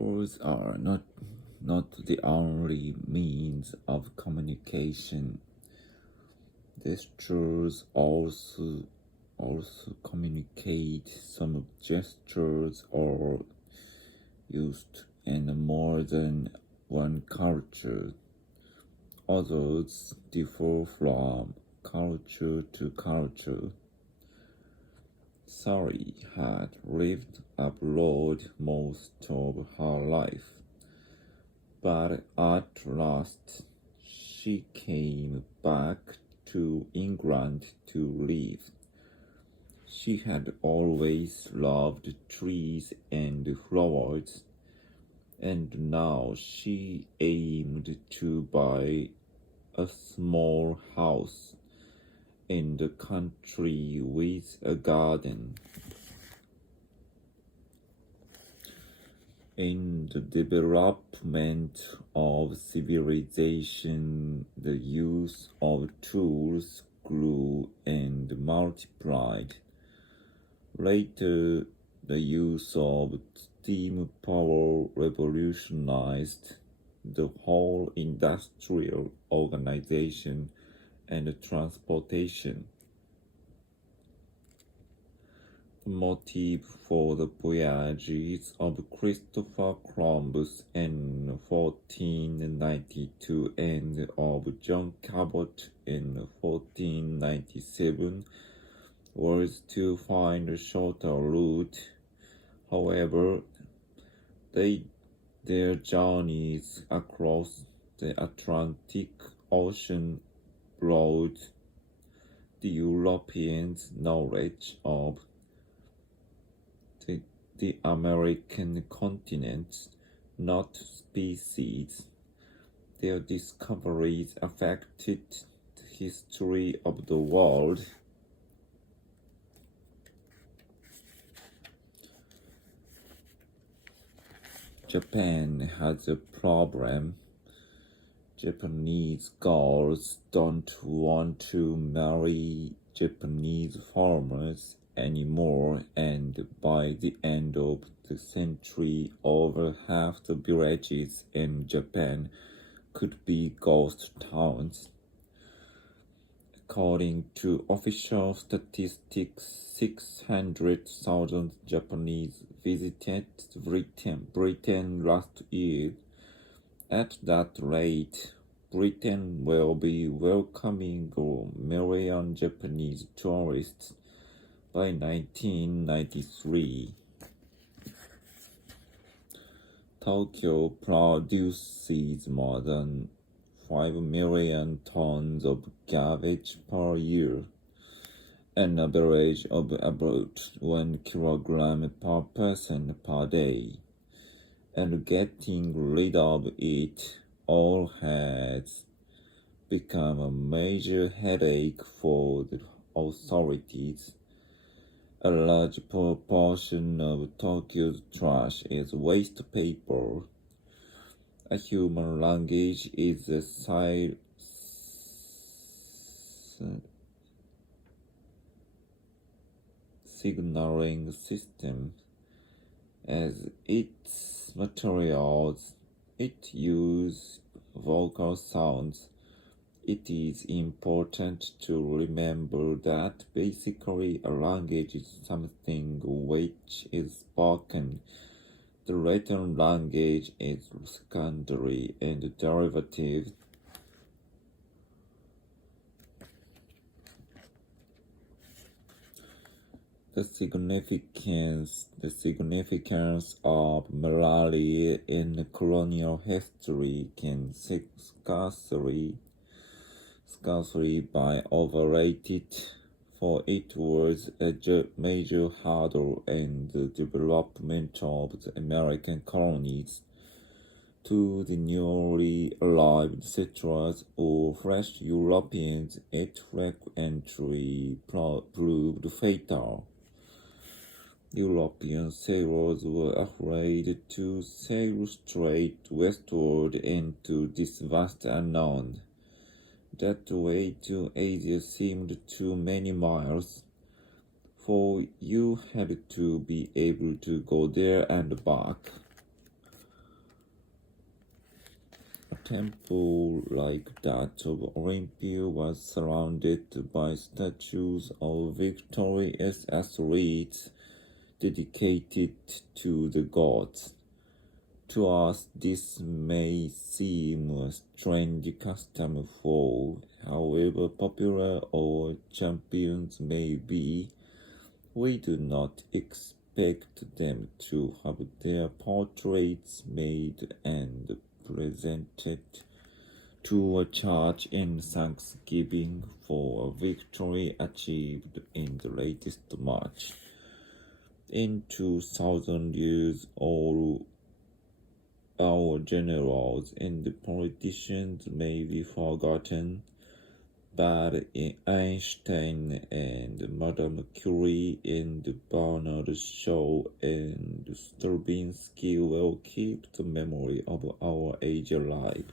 Words are not the only means of communication. Gestures also communicate. Some gestures are used in more than one culture. Others differ from culture to culture. Sari had lived abroad most of her life, but at last she came back to England to live. She had always loved trees and flowers, and now she aimed to buy a small house in the country with a garden. In the development of civilization, the use of tools grew and multiplied. Later, the use of steam power revolutionized the whole industrial organization and transportation. The motive for the voyages of Christopher Columbus in 1492 and of John Cabot in 1497 was to find a shorter route. However, their journeys across the Atlantic Ocean brought the Europeans knowledge of the American continent, not species. Their discoveries affected the history of the world. Japan has a problem. Japanese girls don't want to marry Japanese farmers anymore, and by the end of the century, over half the villages in Japan could be ghost towns. According to official statistics, 600,000 Japanese visited Britain last year. At that rate, Britain will be welcoming a million Japanese tourists by 1993. Tokyo produces more than 5 million tons of garbage per year, an average of about 1 kilogram per person per day, and getting rid of it all has become a major headache for the authorities. A large proportion of Tokyo's trash is waste paper. A human language is a signaling system. As its materials, it uses vocal sounds. It is important to remember that basically a language is something which is spoken. The written language is secondary and derivative. The significance of malaria in colonial history can scarcely be overrated, for it was a major hurdle in the development of the American colonies. To the newly arrived settlers or fresh Europeans, its entry proved fatal. European sailors were afraid to sail straight westward into this vast unknown. That way to Asia seemed too many miles, for you had to be able to go there and back. temple like that of Olympia was surrounded by statues of victorious athletes dedicated to the gods. To us, this may seem a strange custom, for however popular our champions may be, we do not expect them to have their portraits made and presented to a church in thanksgiving for a victory achieved in the latest match. In 2,000 years, all our generals and politicians may be forgotten, but Einstein and Madame Curie and Bernard Shaw and Stravinsky will keep the memory of our age alive.